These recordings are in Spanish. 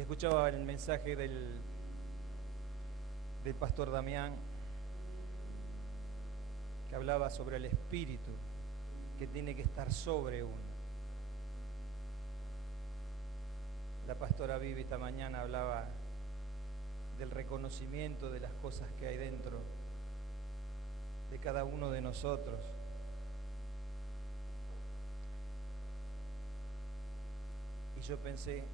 Y escuchaba el mensaje del pastor Damián, que hablaba sobre el espíritu que tiene que estar sobre uno. La pastora Vivi esta mañana hablaba del reconocimiento de las cosas que hay dentro de cada uno de nosotros. Y yo pensé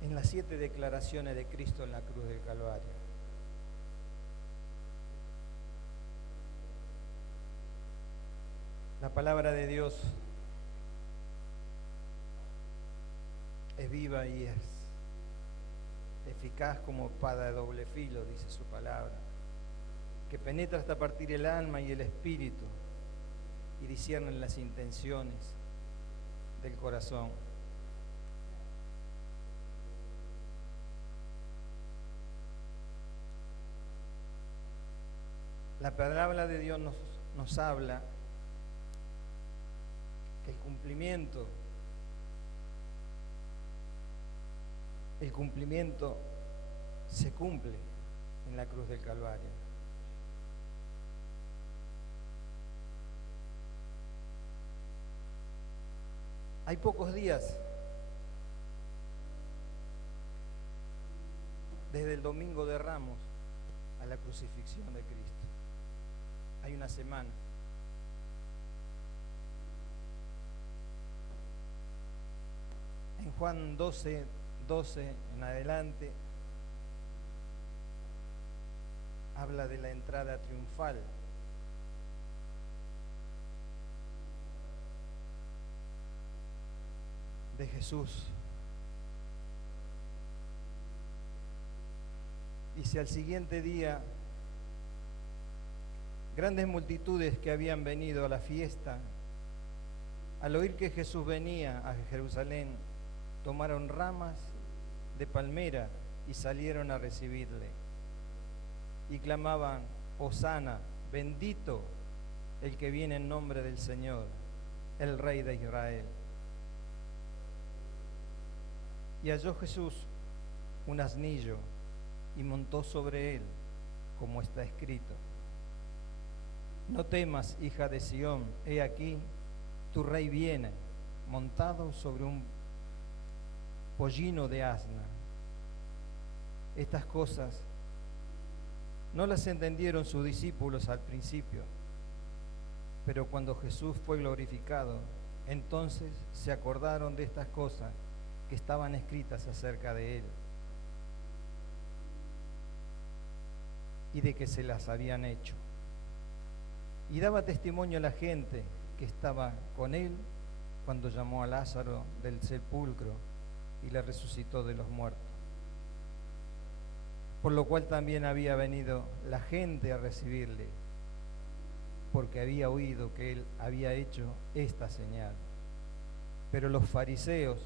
en las 7 declaraciones de Cristo en la cruz del Calvario. La palabra de Dios es viva y es eficaz como espada de doble filo, dice su palabra, que penetra hasta partir el alma y el espíritu y discierne las intenciones del corazón. La palabra de Dios nos habla que el cumplimiento se cumple en la cruz del Calvario. Hay pocos días desde el Domingo de Ramos a la crucifixión de Cristo. Hay una semana. En Juan 12 en adelante habla de la entrada triunfal. De Jesús. Dice, al siguiente día, grandes multitudes que habían venido a la fiesta, al oír que Jesús venía a Jerusalén, tomaron ramas de palmera y salieron a recibirle. Y clamaban, Hosana, bendito el que viene en nombre del Señor, el Rey de Israel. Y halló Jesús un asnillo y montó sobre él, como está escrito. No temas, hija de Sión, he aquí, tu rey viene, montado sobre un pollino de asna. Estas cosas no las entendieron sus discípulos al principio, pero cuando Jesús fue glorificado, entonces se acordaron de estas cosas que estaban escritas acerca de él y de que se las habían hecho. Y daba testimonio a la gente que estaba con él cuando llamó a Lázaro del sepulcro y le resucitó de los muertos. Por lo cual también había venido la gente a recibirle, porque había oído que él había hecho esta señal. Pero los fariseos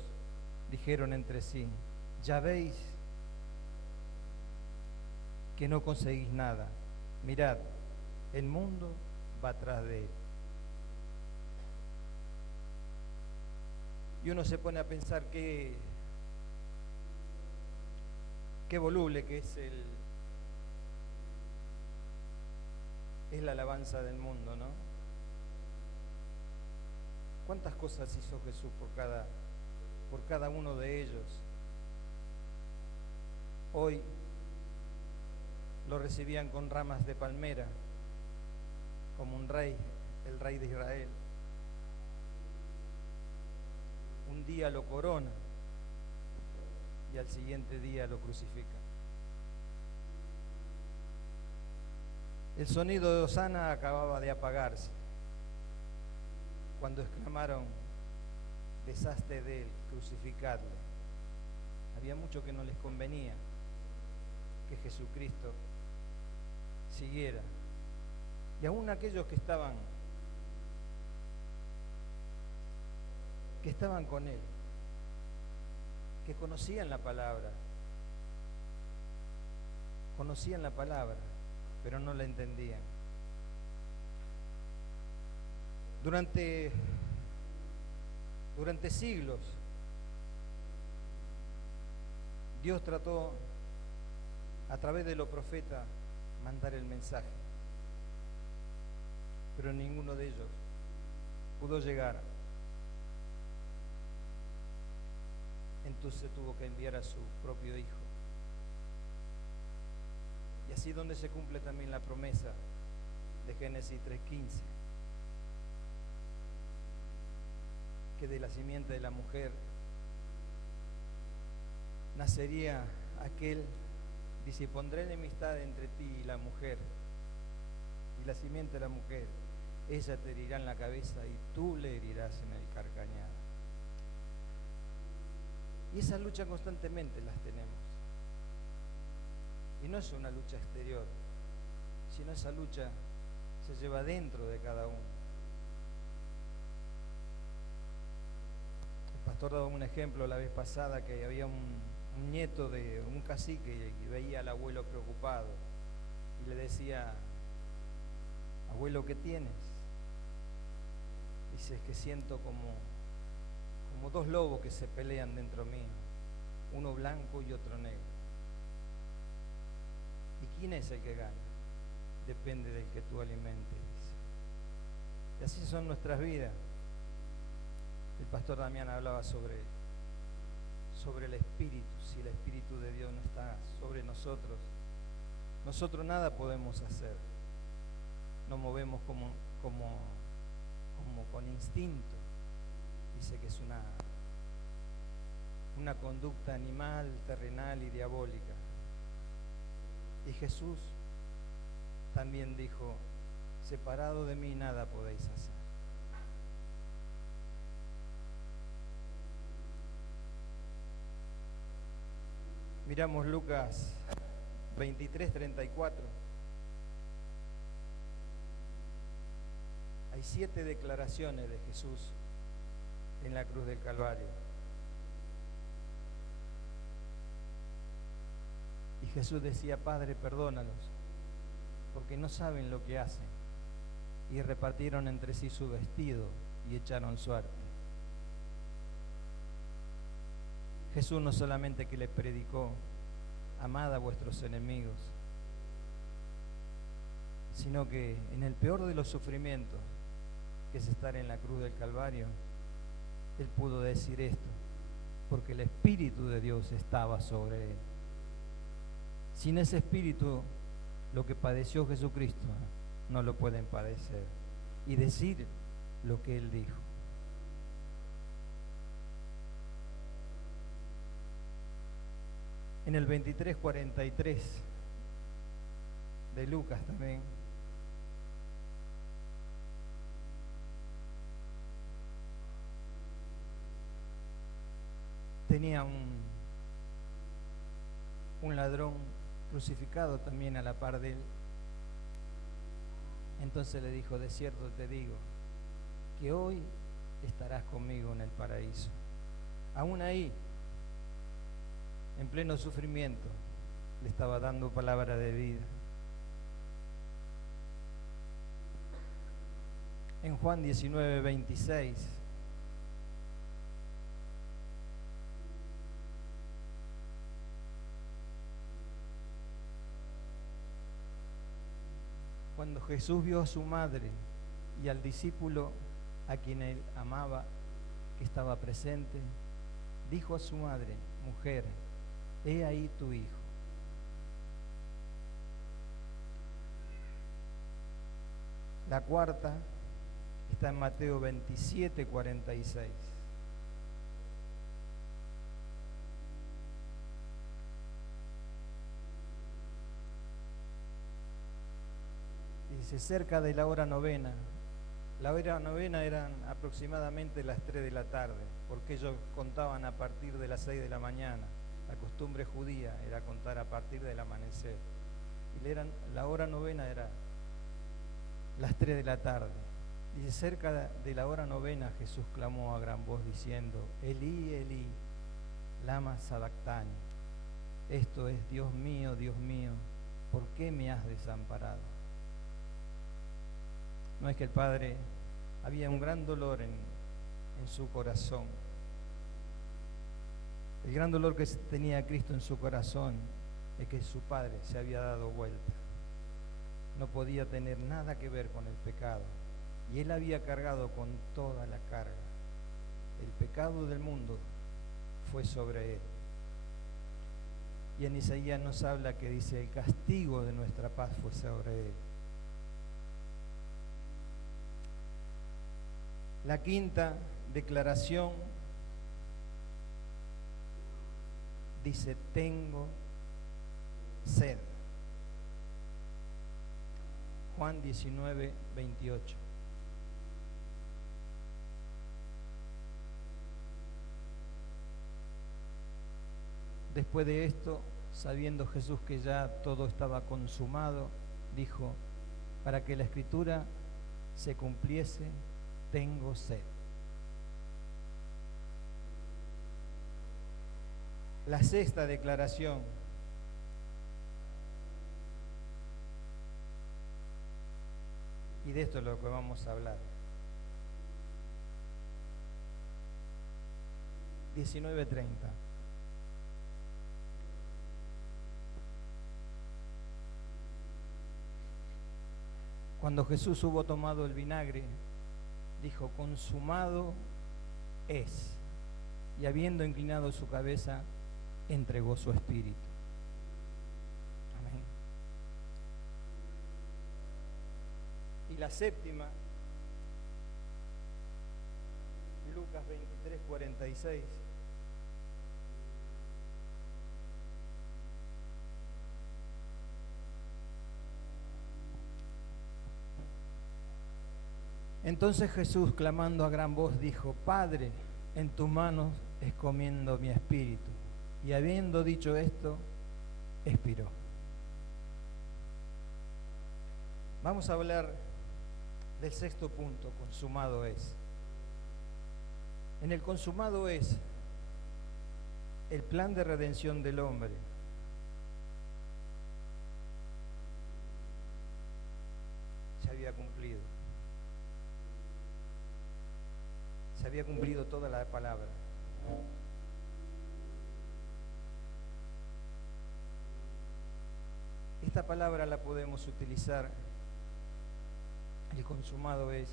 dijeron entre sí, ya veis que no conseguís nada. Mirad, el mundo va atrás de él. Y uno se pone a pensar qué voluble que es la alabanza del mundo, ¿no? ¿Cuántas cosas hizo Jesús por cada uno de ellos? Hoy lo recibían con ramas de palmera, como un rey, el rey de Israel. Un día lo corona y al siguiente día lo crucifica. El sonido de Hosana acababa de apagarse cuando exclamaron, deshazte de él, crucificadle. Había mucho que no les convenía que Jesucristo siguiera. Y aún aquellos que estaban con él, que conocían la palabra, pero no la entendían. Durante siglos Dios trató a través de los profetas mandar el mensaje, pero ninguno de ellos pudo llegar. Entonces tuvo que enviar a su propio hijo. Y así donde se cumple también la promesa de Génesis 3:15, que de la simiente de la mujer nacería aquel, dice, pondré enemistad entre ti y la mujer, y la simiente de la mujer, ella te herirá en la cabeza y tú le herirás en el carcañar. Y esa lucha constantemente las tenemos. Y no es una lucha exterior, sino esa lucha se lleva dentro de cada uno. El pastor daba un ejemplo la vez pasada, que había un nieto de un cacique y veía al abuelo preocupado y le decía: abuelo, ¿qué tienes? Dice: es que siento como dos lobos que se pelean dentro mío, uno blanco y otro negro. ¿Y quién es el que gana? Depende del que tú alimentes, dice. Y así son nuestras vidas. El pastor Damián hablaba sobre el Espíritu. Si el Espíritu de Dios no está sobre nosotros, nosotros nada podemos hacer. Nos movemos como con instinto. Dice que es una conducta animal, terrenal y diabólica. Y Jesús también dijo: separado de mí nada podéis hacer. Miramos Lucas 23:34. Hay 7 declaraciones de Jesús en la cruz del Calvario. Y Jesús decía: Padre, perdónalos, porque no saben lo que hacen. Y repartieron entre sí su vestido y echaron suerte. Jesús no solamente que les predicó: amad a vuestros enemigos, sino que en el peor de los sufrimientos, que es estar en la cruz del Calvario, Él pudo decir esto, porque el Espíritu de Dios estaba sobre Él. Sin ese Espíritu, lo que padeció Jesucristo no lo pueden padecer y decir lo que Él dijo. En el 23:43 de Lucas también, tenía un ladrón crucificado también a la par de él. Entonces le dijo: de cierto te digo que hoy estarás conmigo en el paraíso. Aún ahí, en pleno sufrimiento, le estaba dando palabra de vida. En Juan 19:26 cuando Jesús vio a su madre y al discípulo a quien él amaba que estaba presente, dijo a su madre: mujer, he ahí tu hijo. La cuarta está en Mateo 27:46. Dice: cerca de la hora novena. La hora novena eran aproximadamente las 3 de la tarde, porque ellos contaban a partir de las 6 de la mañana. La costumbre judía era contar a partir del amanecer. Y la hora novena era las 3 de la tarde. Dice: cerca de la hora novena Jesús clamó a gran voz diciendo: Elí, Elí, lama sabactani. Esto es: Dios mío, ¿por qué me has desamparado? No es que el Padre, había un gran dolor en su corazón. El gran dolor que tenía Cristo en su corazón es que su Padre se había dado vuelta. No podía tener nada que ver con el pecado. Y Él había cargado con toda la carga. El pecado del mundo fue sobre Él. Y en Isaías nos habla que dice, el castigo de nuestra paz fue sobre Él. La quinta declaración dice, tengo sed. Juan 19, 28. Después de esto, sabiendo Jesús que ya todo estaba consumado, dijo, para que la Escritura se cumpliese, tengo sed. La sexta declaración. Y de esto es lo que vamos a hablar. 19:30. Cuando Jesús hubo tomado el vinagre, dijo, consumado es. Y habiendo inclinado su cabeza, entregó su espíritu. Amén. Y la séptima, Lucas 23, 46. Entonces Jesús, clamando a gran voz, dijo, Padre, en tus manos encomiendo mi espíritu. Y habiendo dicho esto, expiró. Vamos a hablar del sexto punto, consumado es. En el consumado es el plan de redención del hombre. Se había cumplido. Se había cumplido toda la palabra. Esta palabra la podemos utilizar, el consumado es,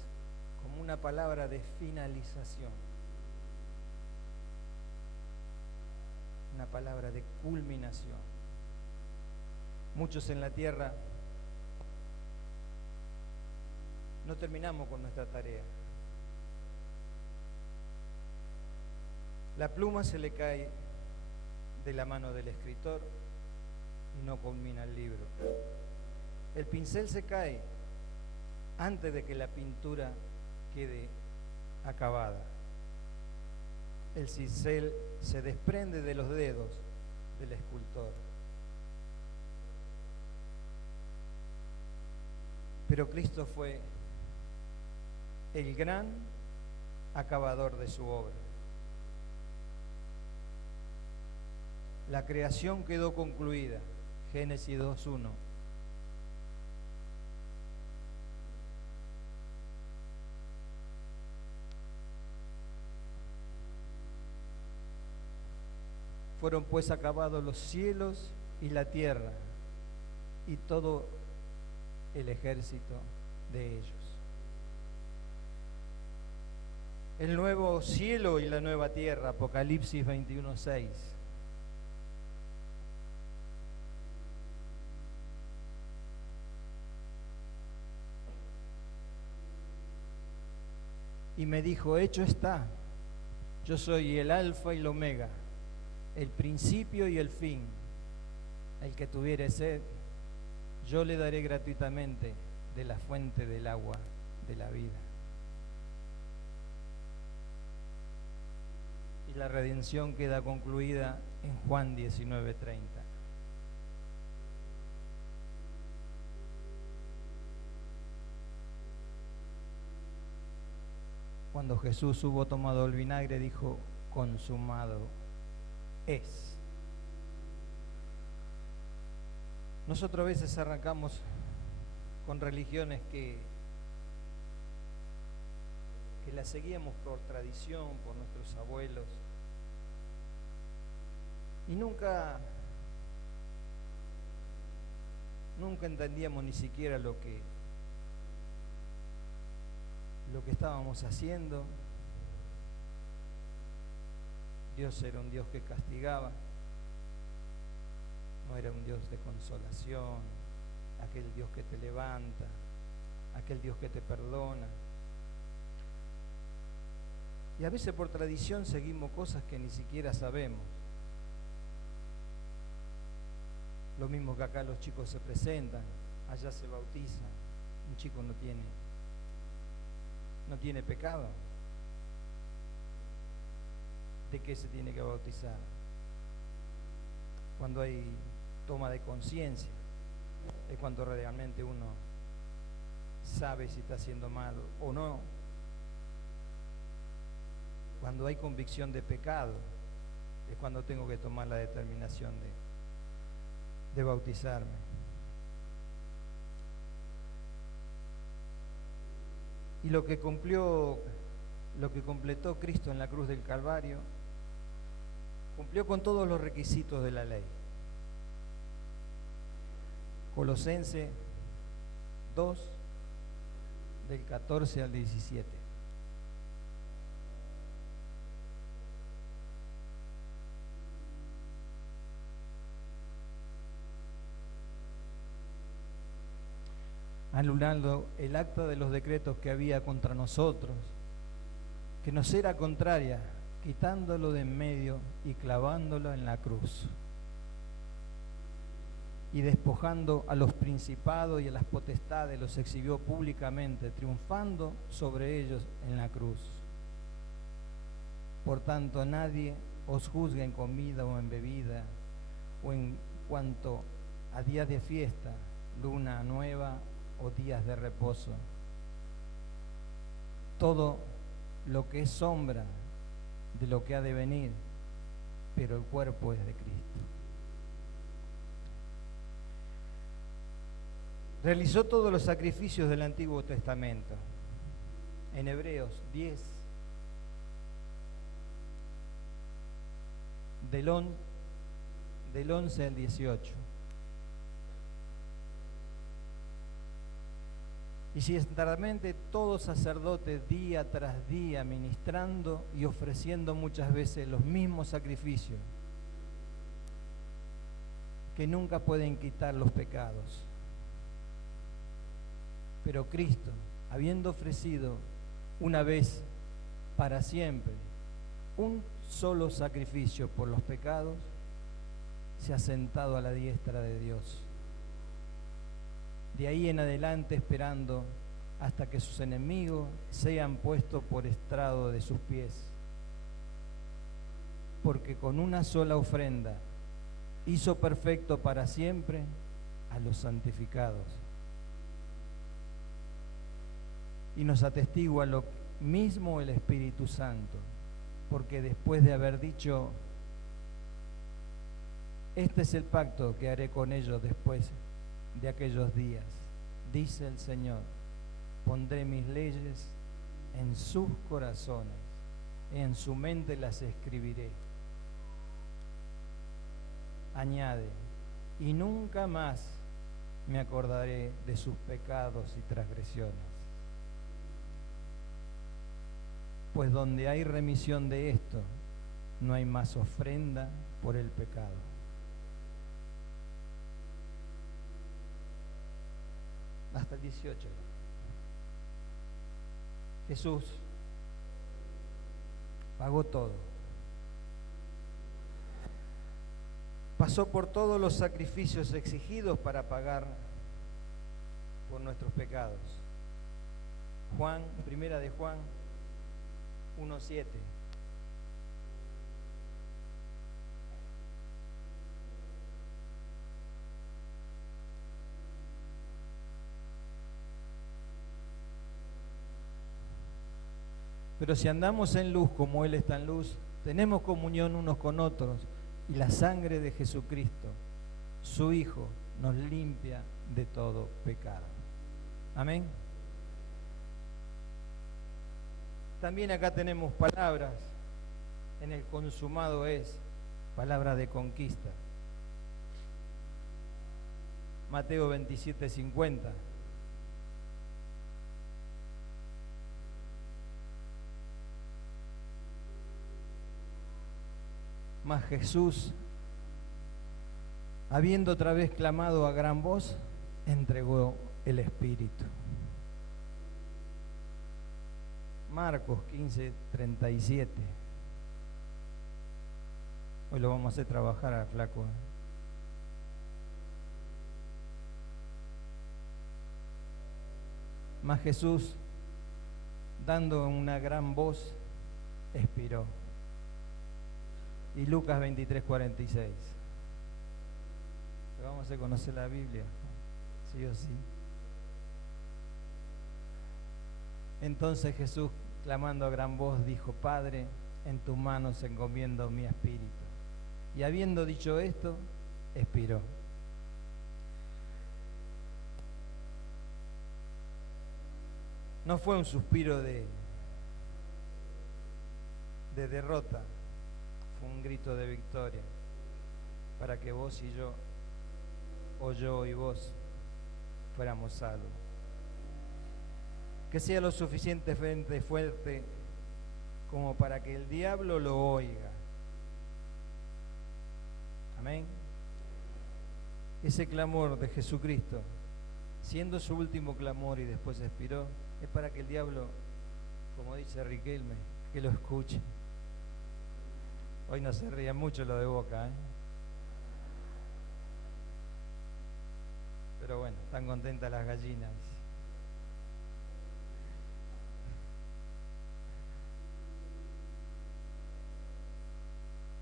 como una palabra de finalización, una palabra de culminación. Muchos en la tierra no terminamos con nuestra tarea. La pluma se le cae de la mano del escritor y no culmina el libro. El pincel se cae antes de que la pintura quede acabada. El cincel se desprende de los dedos del escultor. Pero Cristo fue el gran acabador de su obra. La creación quedó concluida. Génesis 2:1. Fueron pues acabados los cielos y la tierra y todo el ejército de ellos. El nuevo cielo y la nueva tierra, Apocalipsis 21:6. Y me dijo, hecho está, yo soy el alfa y el omega, el principio y el fin. El que tuviere sed, yo le daré gratuitamente de la fuente del agua de la vida. Y la redención queda concluida en Juan 19:30. Cuando Jesús hubo tomado el vinagre, dijo, consumado es. Nosotros a veces arrancamos con religiones que las seguíamos por tradición, por nuestros abuelos. Y nunca entendíamos ni siquiera lo que estábamos haciendo. Dios era un Dios que castigaba, no era un Dios de consolación, aquel Dios que te levanta, aquel Dios que te perdona. Y a veces por tradición seguimos cosas que ni siquiera sabemos. Lo mismo que acá los chicos se presentan, allá se bautizan. Un chico no tiene pecado. ¿De qué se tiene que bautizar? Cuando hay toma de conciencia, es cuando realmente uno sabe si está haciendo mal o no. Cuando hay convicción de pecado, es cuando tengo que tomar la determinación de bautizarme. Y lo que completó Cristo en la cruz del Calvario, cumplió con todos los requisitos de la ley. Colosenses 2, del 14 al 17. Anulando el acta de los decretos que había contra nosotros, que nos era contraria, quitándolo de en medio y clavándolo en la cruz, y despojando a los principados y a las potestades, los exhibió públicamente, triunfando sobre ellos en la cruz. Por tanto, nadie os juzgue en comida o en bebida, o en cuanto a días de fiesta, luna nueva o días de reposo. Todo lo que es sombra de lo que ha de venir, pero el cuerpo es de Cristo. Realizó todos los sacrificios del Antiguo Testamento. En Hebreos 10, del 11 al 18. Y ciertamente todo sacerdote día tras día ministrando y ofreciendo muchas veces los mismos sacrificios que nunca pueden quitar los pecados. Pero Cristo, habiendo ofrecido una vez para siempre un solo sacrificio por los pecados, se ha sentado a la diestra de Dios. De ahí en adelante esperando hasta que sus enemigos sean puestos por estrado de sus pies. Porque con una sola ofrenda hizo perfecto para siempre a los santificados. Y nos atestigua lo mismo el Espíritu Santo, porque después de haber dicho, este es el pacto que haré con ellos después de aquellos días, dice el Señor, pondré mis leyes en sus corazones, en su mente las escribiré. Añade, y nunca más me acordaré de sus pecados y transgresiones. Pues donde hay remisión de esto, no hay más ofrenda por el pecado. Hasta el 18. Jesús pagó todo. Pasó por todos los sacrificios exigidos para pagar por nuestros pecados. Primera de Juan 1:7. Pero si andamos en luz como Él está en luz, tenemos comunión unos con otros, y la sangre de Jesucristo, su Hijo, nos limpia de todo pecado. Amén. También acá tenemos palabras en el consumado es, palabra de conquista. Mateo 27:50. Mas Jesús, habiendo otra vez clamado a gran voz, entregó el Espíritu. Marcos 15:37. Hoy lo vamos a hacer trabajar al flaco. Mas Jesús, dando una gran voz, expiró. Y Lucas 23:46. Vamos a conocer la Biblia, sí o sí. Entonces Jesús, clamando a gran voz, dijo: Padre, en tus manos encomiendo mi espíritu. Y habiendo dicho esto, expiró. No fue un suspiro de derrota, fue un grito de victoria para que vos y yo, o yo y vos, fuéramos salvos. Que sea lo suficientemente fuerte como para que el diablo lo oiga. Amén. Ese clamor de Jesucristo, siendo su último clamor y después expiró, es para que el diablo, como dice Riquelme, que lo escuche. Hoy no se ría mucho lo de Boca, ¿eh? Pero bueno, están contentas las gallinas.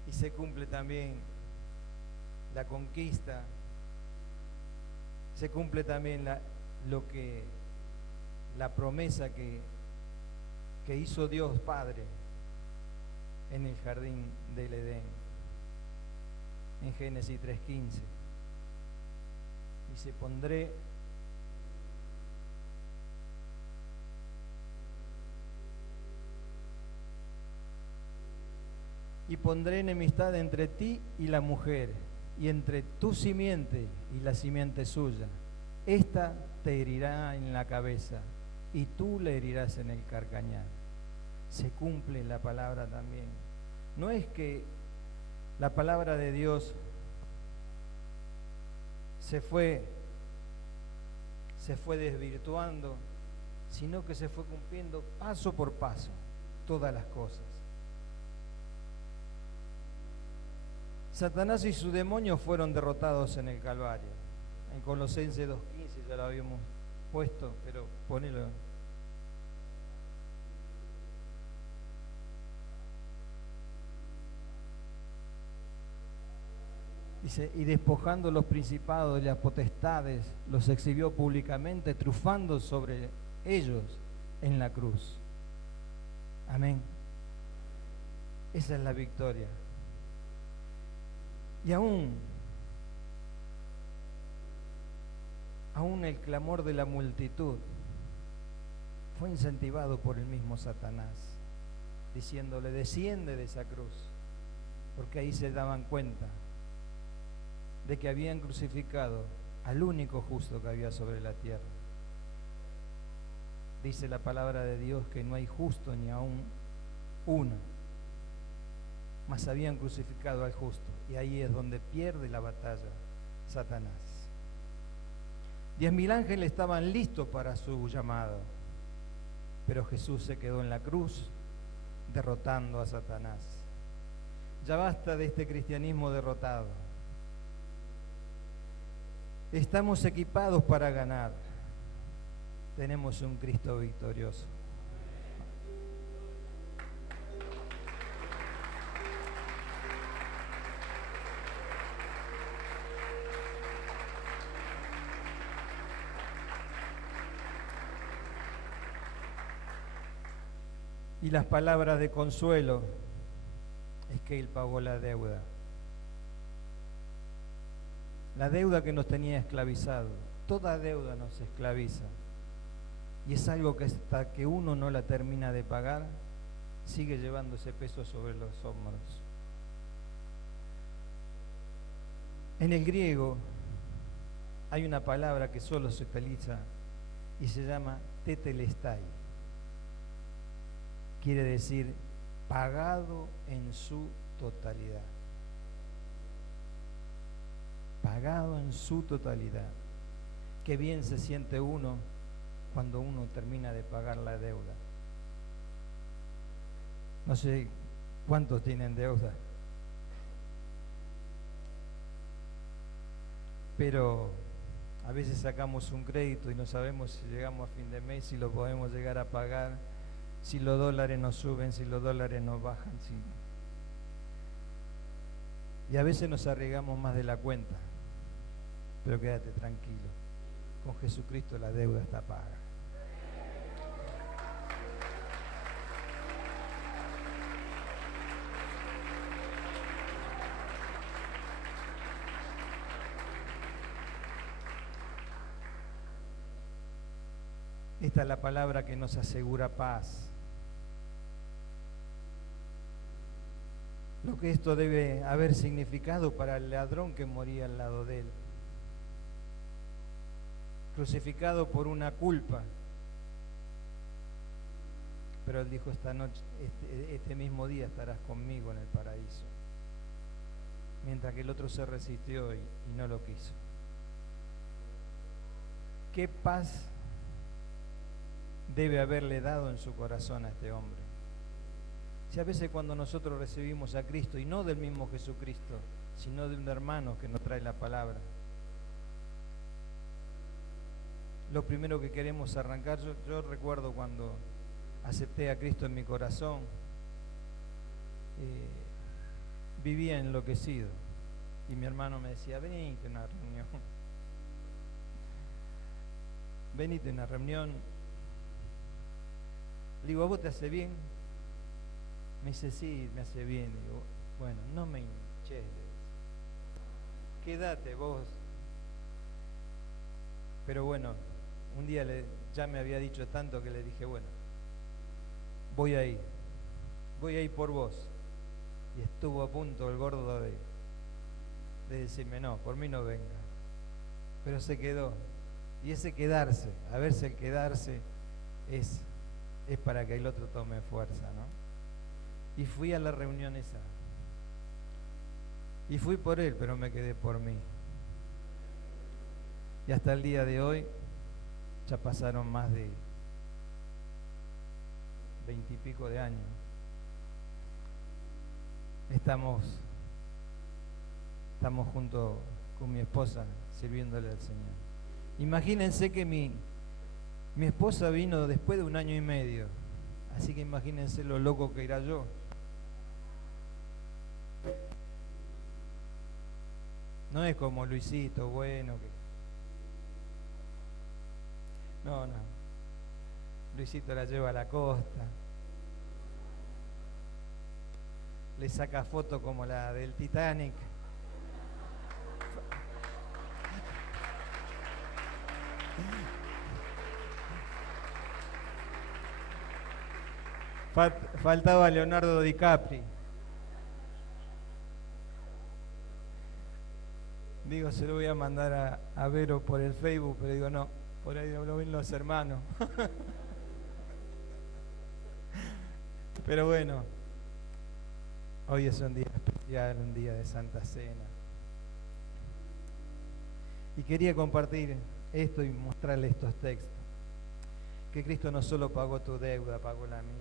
Y se cumple también la conquista, se cumple también la promesa que hizo Dios Padre en el jardín del Edén, en Génesis 3:15. Dice: pondré enemistad entre ti y la mujer, y entre tu simiente y la simiente suya. Esta te herirá en la cabeza, y tú le herirás en el carcañal. Se cumple la palabra también. No es que la palabra de Dios se fue desvirtuando, sino que se fue cumpliendo paso por paso todas las cosas. Satanás y sus demonios fueron derrotados en el Calvario. En Colosenses 2:15 ya lo habíamos puesto, pero ponelo. Dice: y despojando los principados y las potestades, los exhibió públicamente, triunfando sobre ellos en la cruz. Amén. Esa es la victoria. Y aún el clamor de la multitud fue incentivado por el mismo Satanás, diciéndole: desciende de esa cruz, porque ahí se daban cuenta de que habían crucificado al único justo que había sobre la tierra. Dice la palabra de Dios que no hay justo ni aún uno, mas habían crucificado al justo, y ahí es donde pierde la batalla Satanás. 10.000 ángeles estaban listos para su llamado, pero Jesús se quedó en la cruz derrotando a Satanás. Ya basta de este cristianismo derrotado. Estamos equipados para ganar. Tenemos un Cristo victorioso. Y las palabras de consuelo es que Él pagó la deuda. La deuda que nos tenía esclavizado. Toda deuda nos esclaviza. Y es algo que hasta que uno no la termina de pagar, sigue llevando ese peso sobre los hombros. En el griego hay una palabra que solo se utiliza y se llama tetelestai. Quiere decir pagado en su totalidad. Pagado en su totalidad. Qué bien se siente uno cuando uno termina de pagar la deuda. No sé cuántos tienen deuda, pero a veces sacamos un crédito y no sabemos si llegamos a fin de mes, si lo podemos llegar a pagar, si los dólares nos suben, si los dólares nos bajan. Y a veces nos arriesgamos más de la cuenta, pero quédate tranquilo, con Jesucristo la deuda está paga. Esta es la palabra que nos asegura paz. Lo que esto debe haber significado para el ladrón que moría al lado de él, crucificado por una culpa. Pero él dijo: esta noche, este mismo día estarás conmigo en el paraíso. Mientras que el otro se resistió y no lo quiso. ¿Qué paz debe haberle dado en su corazón a este hombre? Si a veces cuando nosotros recibimos a Cristo, y no del mismo Jesucristo, sino de un hermano que nos trae la palabra, lo primero que queremos arrancar, yo recuerdo cuando acepté a Cristo en mi corazón, vivía enloquecido, y mi hermano me decía: venite a una reunión, venite a una reunión. Le digo: ¿a vos te hace bien? Me dice: sí, me hace bien. Le digo: bueno, no me hinches, quédate vos. Pero bueno, un día ya me había dicho tanto que le dije: bueno, voy a ir por vos. Y estuvo a punto el gordo de decirme: no, por mí no venga. Pero se quedó. Y ese quedarse, a ver si el quedarse es para que el otro tome fuerza, ¿no? Y fui a la reunión esa. Y fui por él, pero me quedé por mí. Y hasta el día de hoy ya pasaron más de 20 y pico de años. Estamos junto con mi esposa sirviéndole al Señor. Imagínense que mi esposa vino después de 1 año y medio, así que imagínense lo loco que era yo. No es como Luisito, bueno, que... No. Luisito la lleva a la costa, le saca foto como la del Titanic. Faltaba Leonardo DiCaprio. Digo, se lo voy a mandar a Vero por el Facebook, pero digo, no, por ahí lo ven los hermanos. Pero bueno, hoy es un día especial, un día de Santa Cena. Y quería compartir esto y mostrarle estos textos. Que Cristo no solo pagó tu deuda, pagó la mía.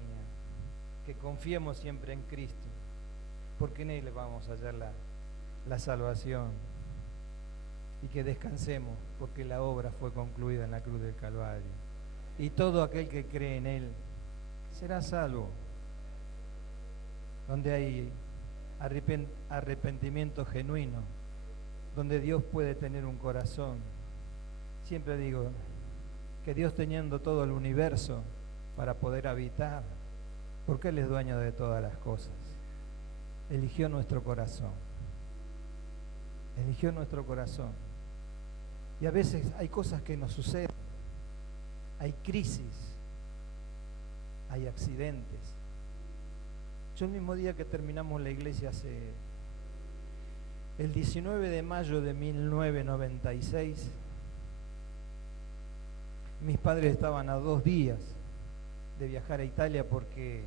Que confiemos siempre en Cristo, porque en Él vamos a hallar la salvación. Y que descansemos, porque la obra fue concluida en la cruz del Calvario. Y todo aquel que cree en Él será salvo. Donde hay arrepentimiento genuino, donde Dios puede tener un corazón. Siempre digo que Dios, teniendo todo el universo para poder habitar, porque Él es dueño de todas las cosas, eligió nuestro corazón. Eligió nuestro corazón. Y a veces hay cosas que nos suceden, hay crisis, hay accidentes. Yo el mismo día que terminamos la iglesia El 19 de mayo de 1996, mis padres estaban a 2 días de viajar a Italia porque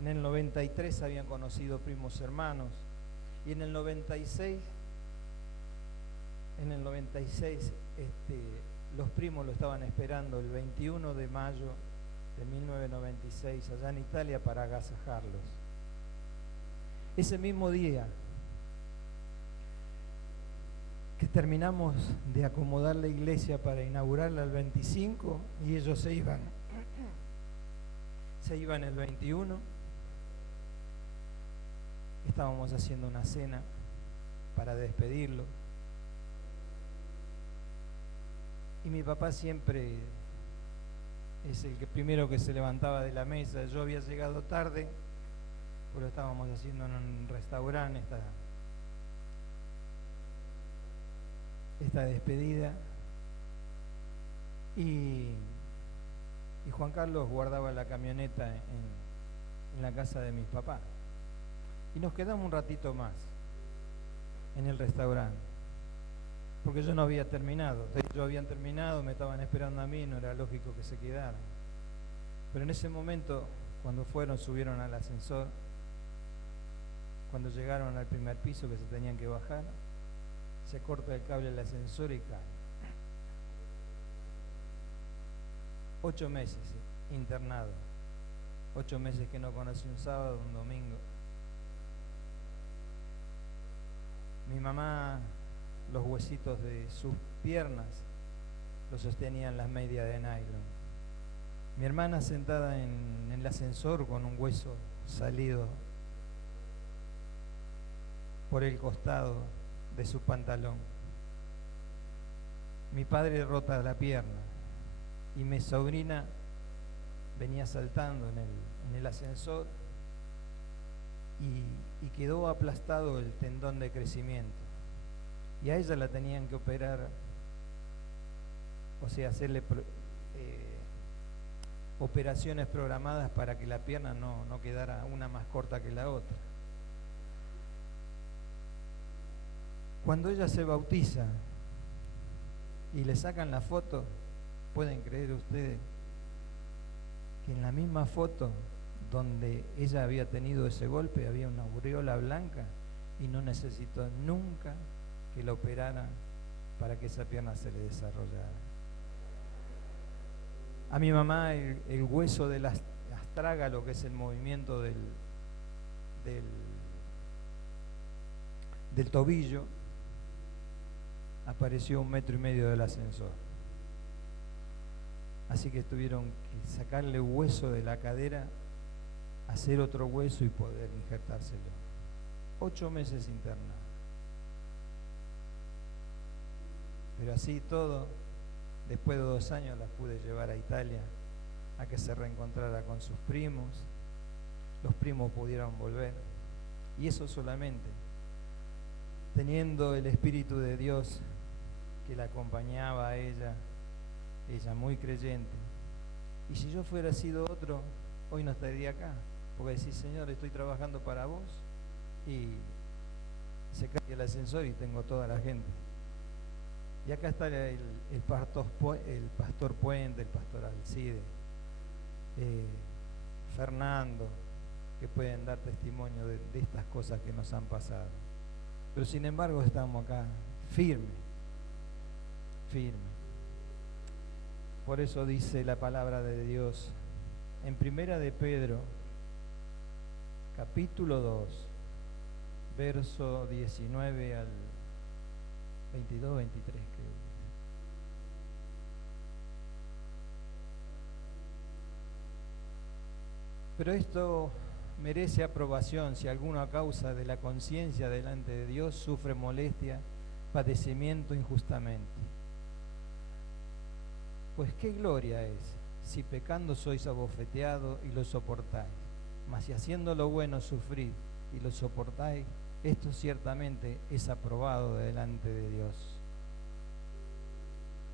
en el 93 habían conocido primos hermanos y en el 96 los primos lo estaban esperando el 21 de mayo de 1996 allá en Italia para agasajarlos. Ese mismo día que terminamos de acomodar la iglesia para inaugurarla el 25 y ellos se iban el 21, estábamos haciendo una cena para despedirlo. Y mi papá siempre es el que primero que se levantaba de la mesa. Yo había llegado tarde, pero estábamos haciendo en un restaurante esta despedida. Y Juan Carlos guardaba la camioneta en la casa de mis papás. Y nos quedamos un ratito más en el restaurante, porque yo no había terminado. Ellos habían terminado, me estaban esperando a mí, no era lógico que se quedaran. Pero en ese momento, cuando subieron al ascensor, cuando llegaron al primer piso que se tenían que bajar, se corta el cable del ascensor y cae. 8 meses internado, 8 meses que no conocí un sábado, un domingo. Mi mamá, los huesitos de sus piernas los sostenían las medias de nylon. Mi hermana sentada en el ascensor con un hueso salido por el costado de su pantalón. Mi padre rota la pierna y mi sobrina venía saltando en el ascensor y quedó aplastado el tendón de crecimiento. Y a ella la tenían que operar, o sea, hacerle operaciones programadas para que la pierna no quedara una más corta que la otra. Cuando ella se bautiza y le sacan la foto, pueden creer ustedes que en la misma foto donde ella había tenido ese golpe había una aureola blanca y no necesitó nunca que la operaran para que esa pierna se le desarrollara. A mi mamá el hueso del astrágalo, que es el movimiento del tobillo, apareció 1,5 metros del ascensor. Así que tuvieron que sacarle hueso de la cadera, hacer otro hueso y poder injertárselo. 8 meses internado. Pero así todo, después de 2 años la pude llevar a Italia a que se reencontrara con sus primos. Los primos pudieron volver. Y eso solamente teniendo el Espíritu de Dios que la acompañaba a ella muy creyente. Y si yo fuera sido otro, hoy no estaría acá, porque decís, Señor, estoy trabajando para vos, y se cae el ascensor y tengo toda la gente. Y acá está el pastor Puente, el pastor Alcide, Fernando, que pueden dar testimonio de estas cosas que nos han pasado. Pero sin embargo estamos acá firmes. Por eso dice la palabra de Dios en Primera de Pedro, capítulo 2, verso 19 al 22, 23 creo. Pero esto merece aprobación si alguno a causa de la conciencia delante de Dios sufre molestia, padecimiento injustamente. Pues qué gloria es si pecando sois abofeteados y lo soportáis, mas si haciendo lo bueno sufrís y lo soportáis, esto ciertamente es aprobado delante de Dios.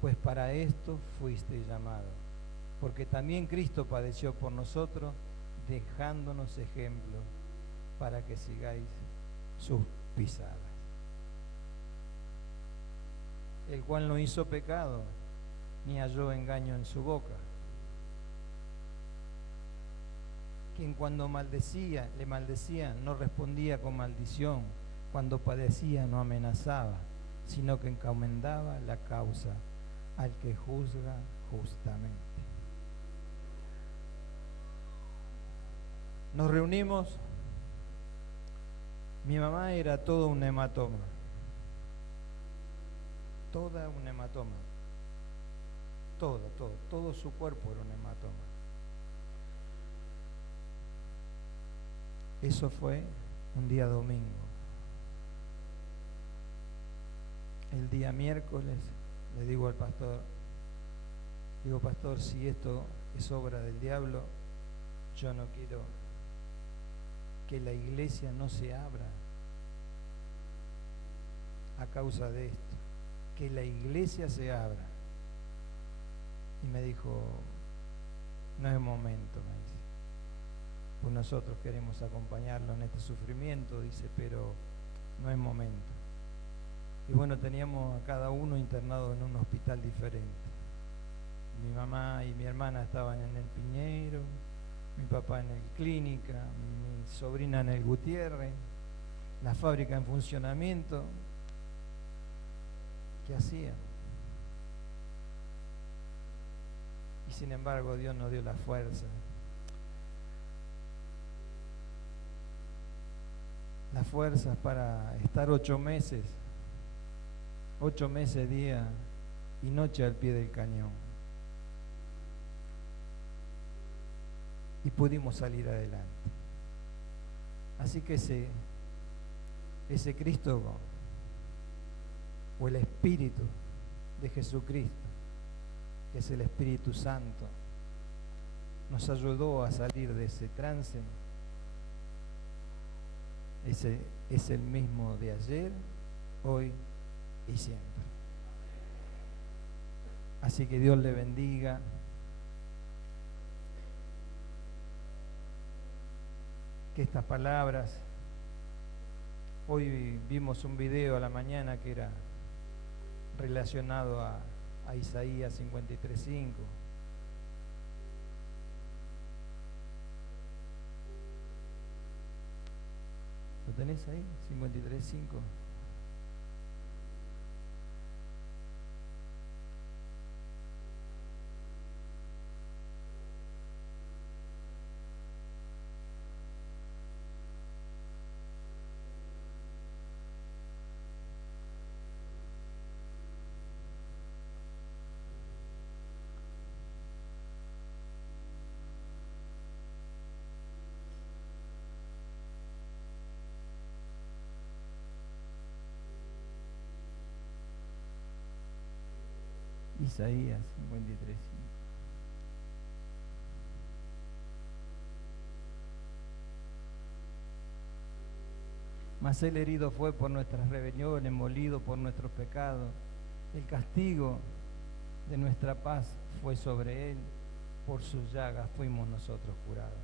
Pues para esto fuisteis llamados, porque también Cristo padeció por nosotros, dejándonos ejemplo para que sigáis sus pisadas. el cual no hizo pecado, ni halló engaño en su boca. Quien cuando le maldecía, no respondía con maldición, cuando padecía no amenazaba, sino que encomendaba la causa al que juzga justamente. Nos reunimos, mi mamá era todo un hematoma, toda un hematoma, todo su cuerpo era un hematoma. Eso fue un día domingo. El día miércoles le digo al pastor, pastor, si esto es obra del diablo, yo no quiero que la iglesia no se abra a causa de esto, que la iglesia se abra. Y me dijo, no es momento, me dice, pues nosotros queremos acompañarlo en este sufrimiento, dice, pero no es momento. Y bueno, teníamos a cada uno internado en un hospital diferente. Mi mamá y mi hermana estaban en el Piñeiro, mi papá en el Clínica, mi sobrina en el Gutiérrez, la fábrica en funcionamiento. ¿Qué hacían? Y sin embargo Dios nos dio la fuerza. Las fuerzas para estar 8 meses día y noche al pie del cañón. Y pudimos salir adelante. Así que ese Cristo o el Espíritu de Jesucristo, que es el Espíritu Santo, nos ayudó a salir de ese trance. Ese es el mismo de ayer, hoy y siempre. Así que Dios le bendiga. Que estas palabras, hoy vimos un video a la mañana que era relacionado a Isaías 53:5. ¿Lo tenés ahí? 53:5. Isaías 53:5. Mas él herido fue por nuestras rebeliones, molido por nuestros pecados. El castigo de nuestra paz fue sobre él, por sus llagas fuimos nosotros curados.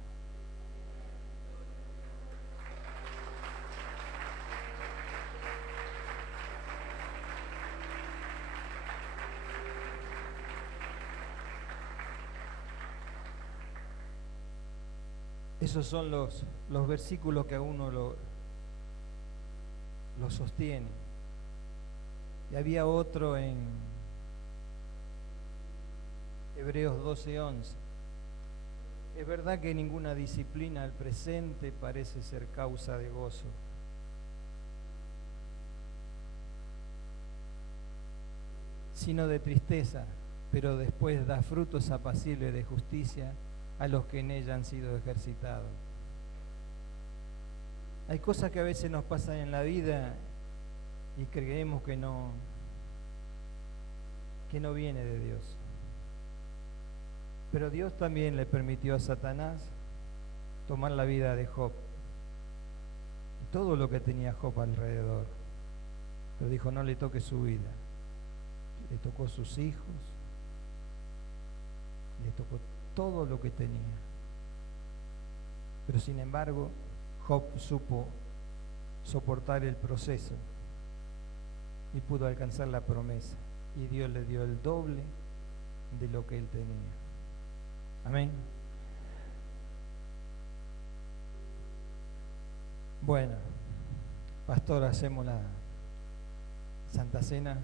Esos son los versículos que a uno lo sostiene. Y había otro en Hebreos 12:11. Es verdad que ninguna disciplina al presente parece ser causa de gozo, sino de tristeza, pero después da frutos apacibles de justicia a los que en ella han sido ejercitados. Hay cosas que a veces nos pasan en la vida y creemos que no viene de Dios. Pero Dios también le permitió a Satanás tomar la vida de Job y todo lo que tenía Job alrededor. Pero dijo, no le toque su vida. Le tocó sus hijos, le tocó todo lo que tenía. Pero sin embargo, Job supo soportar el proceso y pudo alcanzar la promesa. y Dios le dio el doble de lo que él tenía. Amén. Bueno, pastor, hacemos la Santa Cena.